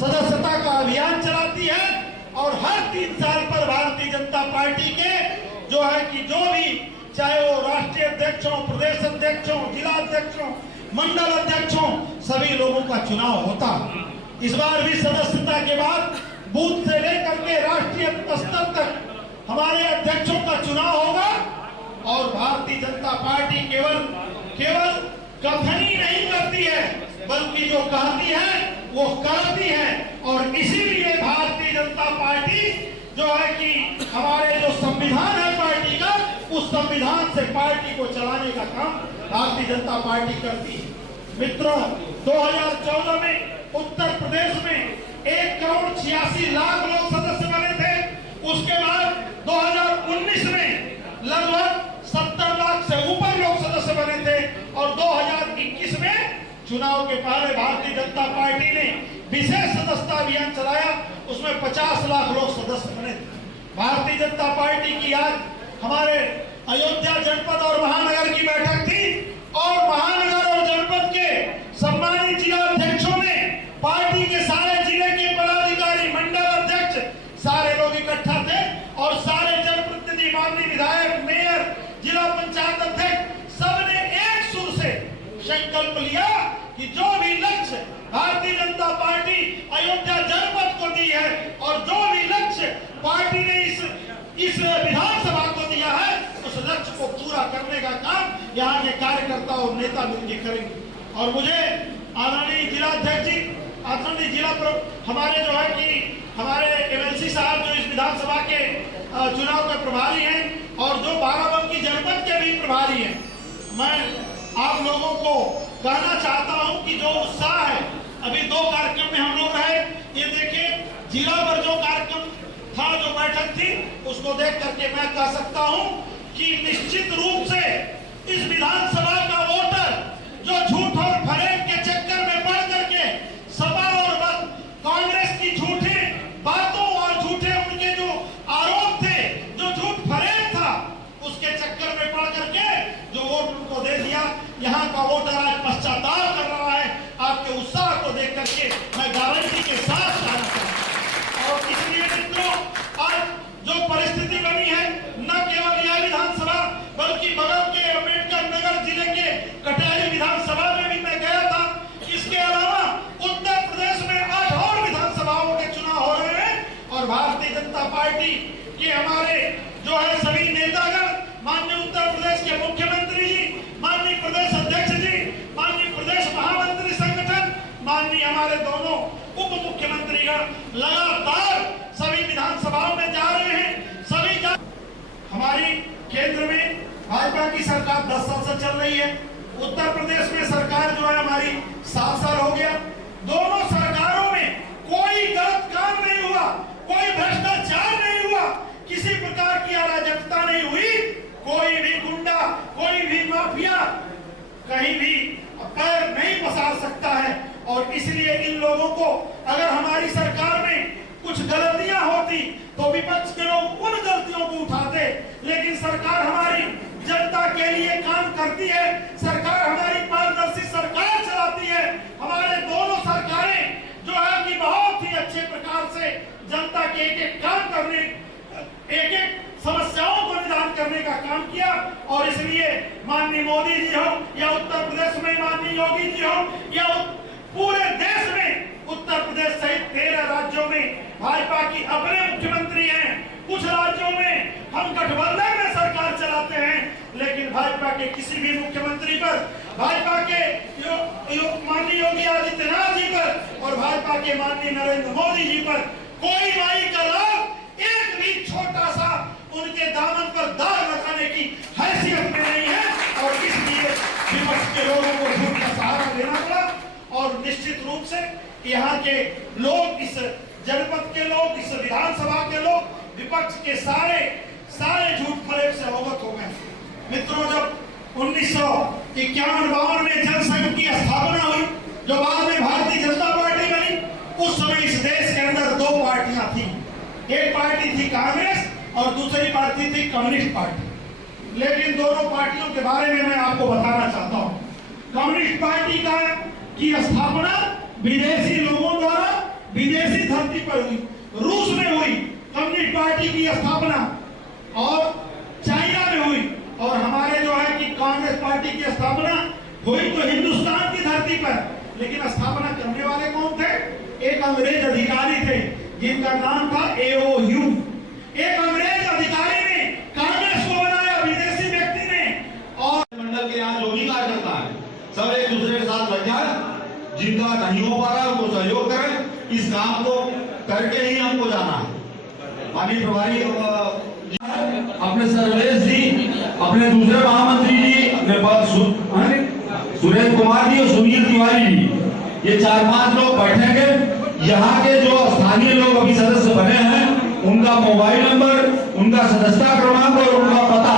सदस्यता का अभियान चलाती है और हर 3 साल पर भारतीय जनता पार्टी के जो है कि जो भी चाहे वो राष्ट्रीय अध्यक्षों, प्रदेश अध्यक्षों, जिला अध्यक्षों, मंडल अध्यक्षों, सभी लोगों का चुनाव होता। इस बार भी सदस्यता के बाद बूथ से लेकर के राष्ट्रीय स्तर तक हमारे अध्यक्षों का चुनाव होगा और भारतीय जनता पार्टी केवल कथनी नहीं करती है बल्कि जो कहती है वो करती है। और इसीलिए भारतीय जनता पार्टी जो है कि हमारे जो संविधान है पार्टी का, उस संविधान से पार्टी को चलाने का काम भारतीय जनता पार्टी करती है। मित्रों, 2014 में उत्तर प्रदेश में 1,86,00,000 लोग सदस्य बने थे। उसके बाद 2019 में लगभग 70 लाख से ऊपर लोग सदस्य बने थे और 2021 में चुनाव के पहले भारतीय जनता पार्टी ने विशेष सदस्यता अभियान चलाया, उसमें 50 लाख लोग सदस्य बने थे। भारतीय जनता पार्टी की आज हमारे अयोध्या जनपद और महानगर की बैठक थी और महानगर और जनपद के सम्मानित जिला अध्यक्षों ने पार्टी के सारे जिले के पदाधिकारी, मंडल अध्यक्ष, सारे लोग इकट्ठा थे और सारे जनप्रतिनिधि, माननीय विधायक, मेयर, जिला पंचायत अध्यक्ष, सबने एक सुर से संकल्प लिया कि जो भी लक्ष्य भारतीय जनता पार्टी अयोध्या जनपद को दी है और जो भी लक्ष्य पार्टी ने इस विधानसभा को दिया है, उस लक्ष्य को पूरा करने का काम यहाँ के कार्यकर्ता और नेता मिलकर करेंगे। और मुझे आदरणीय जिला अध्यक्ष जी, आदरणीय जिला हमारे जो है कि हमारे एमएलसी साहब जो इस विधानसभा के चुनाव के प्रभारी हैं और जो बाराबंकी जनपद के भी प्रभारी हैं, मैं आप लोगों को कहना चाहता हूं कि जो उत्साह है, अभी 2 कार्यक्रम में हम लोग रहे, ये देखिए जिला पर जो कार्यक्रम था, जो बैठक थी, उसको देख करके मैं कह सकता हूं कि निश्चित रूप से इस विधानसभा का वोटर जो झूठ और फरेब के चक्कर में पड़ करके सपा और कांग्रेस की झूठी बातों और झूठे उनके जो आरोप थे, जो झूठ फरेब था, उसके चक्कर में पड़ करके जो वोट उनको दे दिया, यहाँ का वोटर आज पश्चाताप कर रहा है। आपके उत्साह को देख करके मैं गारंटी के साथ कहना चाहता हूं। और इसलिए मित्रों, आज जो परिस्थिति बनी है, न केवल यह विधानसभा बल्कि बगल के अम्बेडकर नगर जिले के कटहरी विधानसभा में भी मैं गया था। इसके अलावा उत्तर प्रदेश में 8 और विधानसभाओं के चुनाव हो रहे हैं और भारतीय जनता पार्टी के हमारे जो है सभी नेतागण, माननीय उत्तर प्रदेश के मुख्यमंत्री जी, माननीय प्रदेश अध्यक्ष जी, माननीय प्रदेश महामंत्री संगठन, माननीय हमारे दोनों उप मुख्यमंत्रीगण लगातार सभी विधानसभाओं में जा रहे हैं। हमारी केंद्र में भाजपा की सरकार 10 साल से चल रही है। उत्तर प्रदेश में सरकार जो है हमारी 7 साल हो गया। दोनों सरकारों में कोई गलत काम नहीं हुआ, कोई भ्रष्टाचार नहीं हुआ, किसी प्रकार की अराजकता नहीं हुई, कोई भी गुंडा, कोई भी माफिया कहीं भी पैर नहीं पसार सकता है। और इसलिए इन लोगों को अगर हमारी सरकार में कुछ गलतियां होती तो विपक्ष के लोग उन गलतियों को उठाते, लेकिन सरकार हमारी जनता के लिए काम करती है, सरकार हमारी पारदर्शी सरकार चलाती है। हमारे दोनों सरकारें जो है कि बहुत ही अच्छे प्रकार से जनता के एक-एक काम करने, एक-एक समस्याओं को निदान करने का काम किया। और इसलिए माननीय मोदी जी हो या उत्तर प्रदेश में माननीय योगी जी हो या पूरे देश में उत्तर प्रदेश सहित 13 राज्यों में भाजपा की अपने मुख्यमंत्री हैं। कुछ राज्यों में हम गठबंधन में सरकार चलाते हैं, लेकिन भाजपा के किसी भी मुख्यमंत्री पर, भाजपा के माननीय योगी आदित्यनाथ जी पर और भाजपा के माननीय नरेंद्र मोदी जी पर कोई माई का लाल, एक भी छोटा सा उनके दामन पर दाग लगाने की हैसियत में नहीं है। और इसलिए विपक्ष के लोगों को झूठ का सहारा देना पड़ा। और निश्चित रूप से यहाँ के लोग, इस जनपद के लोग, इस विधानसभा के लोग, विपक्ष के सारे झूठ फरेब से अवगत हो गए। मित्रों, जब 1951-52 में जनसंघ की स्थापना हुई, जो बाद में भारतीय जनता पार्टी बनी, उस समय इस देश के अंदर 2 पार्टियां थी। एक पार्टी थी कांग्रेस और दूसरी पार्टी थी कम्युनिस्ट पार्टी। लेकिन दोनों पार्टियों के बारे में मैं आपको बताना चाहता हूं। कम्युनिस्ट पार्टी की स्थापना विदेशी लोगों द्वारा विदेशी धरती पर हुई, रूस में हुई कम्युनिस्ट पार्टी की स्थापना, और चाइना में हुई, और हमारे जो है कि कांग्रेस पार्टी की स्थापना हुई तो हिंदुस्तान की धरती पर। लेकिन स्थापना करने वाले कौन थे? एक अंग्रेज अधिकारी थे जिनका नाम था A.O. ह्यूम। एक अंग्रेज अधिकारी ने कांग्रेस को बनाया, विदेशी व्यक्ति ने। और मंडल के यहाँ जो भी कार्यकर्ता है सब एक दूसरे के साथ लग जाए, जिनका नहीं हो पा रहा है उनको सहयोग करें, इस काम को करके ही हमको जाना है। माननीय प्रभारी अपने सर्वेश जी, अपने दूसरे महामंत्री जी, अपने सुरेश कुमार जी और सुनील तिवारी जी, ये 4-5 लोग बैठेंगे। यहाँ के जो स्थानीय लोग अभी सदस्य बने हैं उनका मोबाइल नंबर, उनका सदस्यता क्रमांक और उनका पता